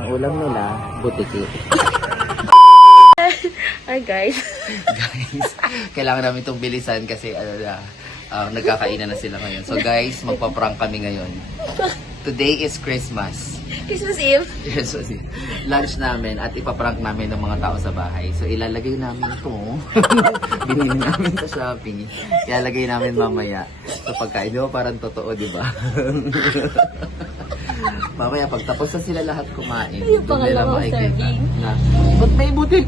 Ang ulam nila, butiki. Hi guys. Guys, kailangan namin itong bilisan kasi nagkakainan na sila ngayon. So guys, magpa-prank kami ngayon. Today is Christmas. Christmas Eve. Yes, so, lunch namin at ipaprank namin ng mga tao sa bahay. So ilalagay namin ito. Binili namin sa Shopee. Ilalagay namin mamaya. So pagkain, di ba parang totoo, di ba? Mamaya pagtapos na sila lahat kumain, Yung doon nila pangalawang makikita serving. na, ba't may buti?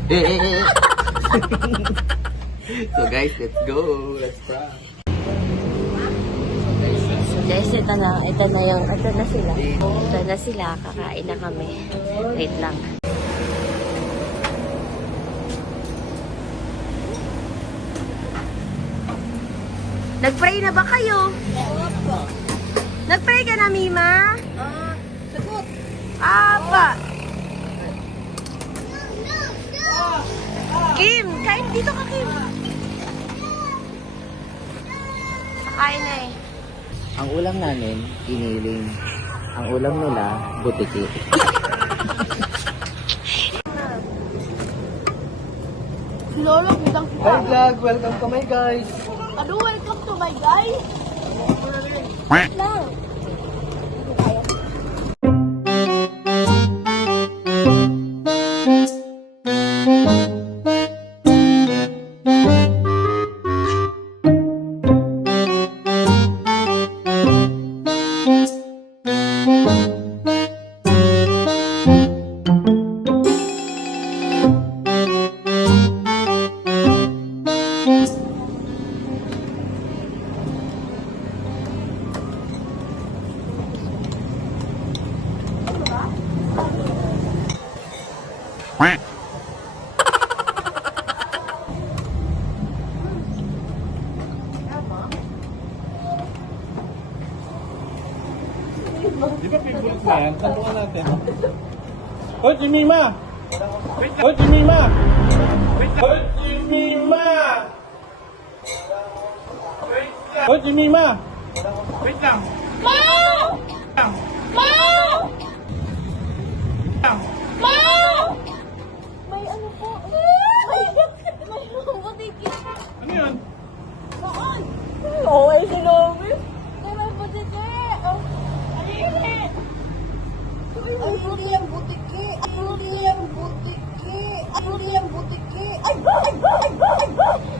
So guys, let's go. Let's prank. Guys, ito na sila. Kakain na kami. Wait lang. Nag-pray na ba kayo? Nag-pray ka na, Mima? Sagot! Apa! Kim! Kain dito ka, Kim! Kakain na eh. Ang ulam namin, iniling. Ang ulam nila, butiki. Lolo, bidang Hi vlog! Welcome to my guys! ano, welcome to my guys. Lang. Di ba favorite na yan? Kantuan natin. Hoy, si Mima! Hoy, si Mima! Hoy, si Mima! Hoy, si Mima! Wait lang! Ma! Ma! Ma! May ano po? May butiki. Ano yun? Saan? Oo, ay sinabi. May butiki. Ay, hindi yung butiki. Hindi yung butiki. Hindi yung butiki. Ay,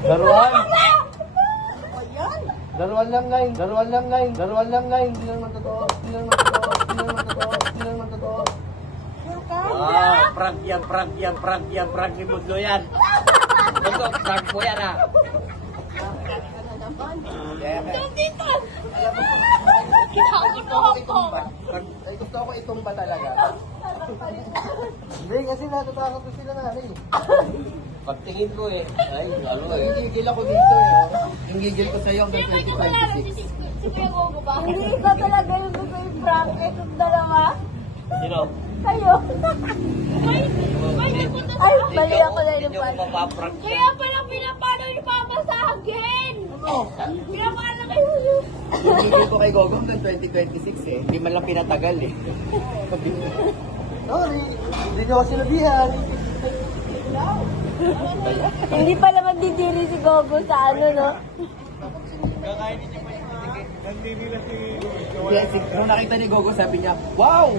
Daruan! ayan. Daruan lang, Nine! Daruan lang, Nine! Daruan lang, Nine! Hindi naman totoo! Hindi naman totoo! Hindi naman totoo! Hindi naman totoo! Prank yan, prank ni Mudlo yan. Ito, prank mo yan ah. Dito! Kinakot mo ako. Ay, gusto ko itumba talaga. Hindi, kasi natatakot ko sila na eh. Pagtingin ko eh. Ay, ano eh. Gigil ako dito eh. Yung gigil ko sa'yo hanggang 2026. Hindi ka talaga yung gusto yung prank. Itong dalawa. Sino? Kayo. Ay, bali ako na Hindi yung ako prank. mapaprank yan. Kaya pala pinapano yung papa sa akin. Pinapano kayo yun. Yung gigil ko kay Gogo hanggang 2026 eh. Hindi man lang pinatagal eh. Sorry! Hindi nyo ako sinabihan! Hindi pa naman didiri si Gogo sa ano, no? Kaya nung nakita ni Gogo sabi niya, wow!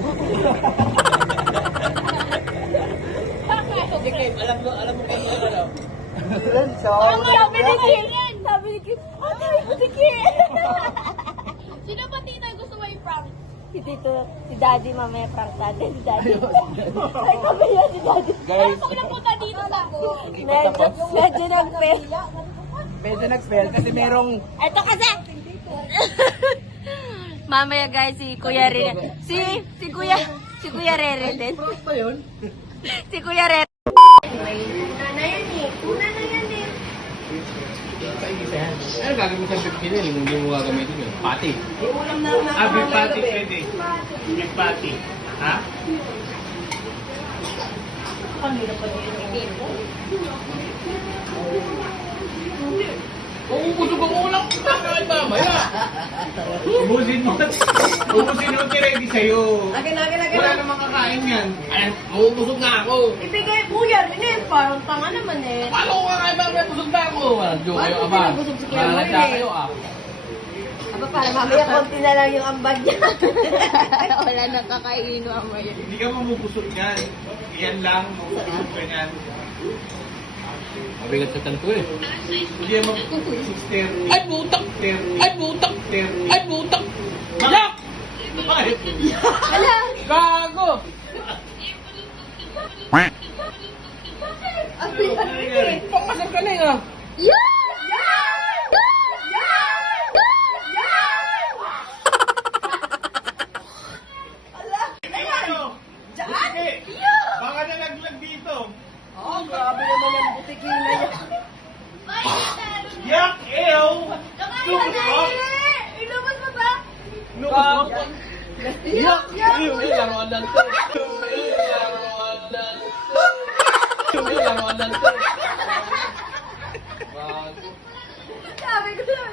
Alam mo kung ano? Sabi ni Kim, ate, may butiki. Sino ba tita yung gusto mo i-prank? Si Tito, si Daddy, mamaya prank natin si Daddy. Ay, kami yan si Daddy. Guys, Pag napunta dito sa medyo nag-fail. medyo nag-spell kasi merong Ito kasi! Mamaya guys, si Kuya Rere. Si Kuya Rere din. Si Kuya Rere. Una na yan eh. Ano gagawin sa beef nila? Hindi mo gagamitin yun. Pati. Beef patty pwede. Beef patty. Ha? Uubusog ang ulang kakain mamaya. Ubusin mo. Ubusin mo ready sa'yo. Wala namang kakain yan. Ay, uubusog na ako. Ibigay kuya rin eh. Parang tanga naman eh. Paano ko kakain mamaya? Busog na ako. Diyo kayo, Paano ama. pinabusog si Kuya Malalanda Will, eh? kayo, ah. Aba, para mamaya konti na lang yung ambag niya. Wala nang kakainin mamaya. Hindi ka mamubusog yan. Yan lang, mamubusog ka yan. Mabigat sa tanto eh. Hindi yan mamubusog. Ay, butak! Ay, butak! Ay, butak! Yak! Bakit? Hala! Gago! Ang bilis eh. Pamasal ka na yun ah! Yeah! Ano? Butike! Baka nalaglag dito. Oh, grabe naman ang butiki na yan. Yak! Ew! Lumusok! Ilabas mo ba? Gago! Yak! Yak! Laruan lang to. Laruan lang to. Laruan lang to. Gago. Sabi ko na.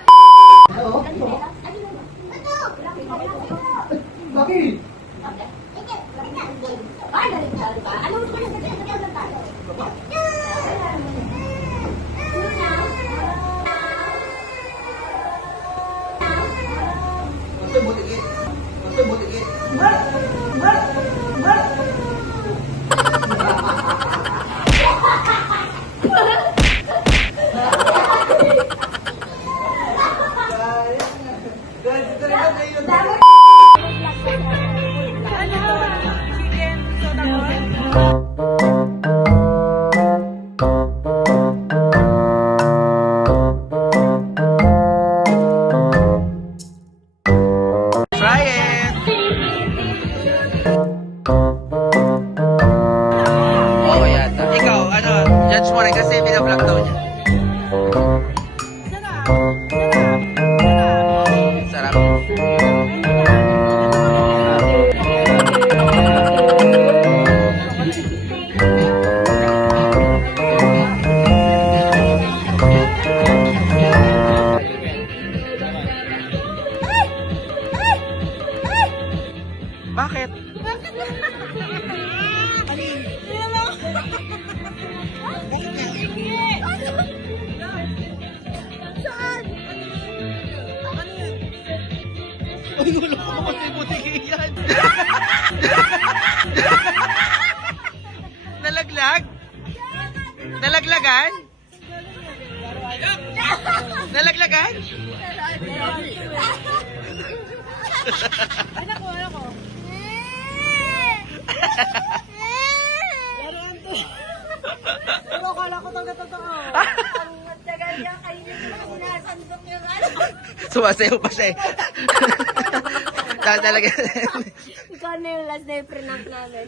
Try it! Oo yata. Ikaw, ano, judge mo rin kasi binablog daw niya. Sarap. Bakit? Uy, gulo ko naman may butiki yan. Nalaglag? Nalaglagan? Nalaglagan? Pero akala ko talaga totoo. Ang matyagal niya kainin mo, sinasandok yung ano. Sumasayaw pa siya eh. Talaga. Ikaw na yung last na yung prank namin.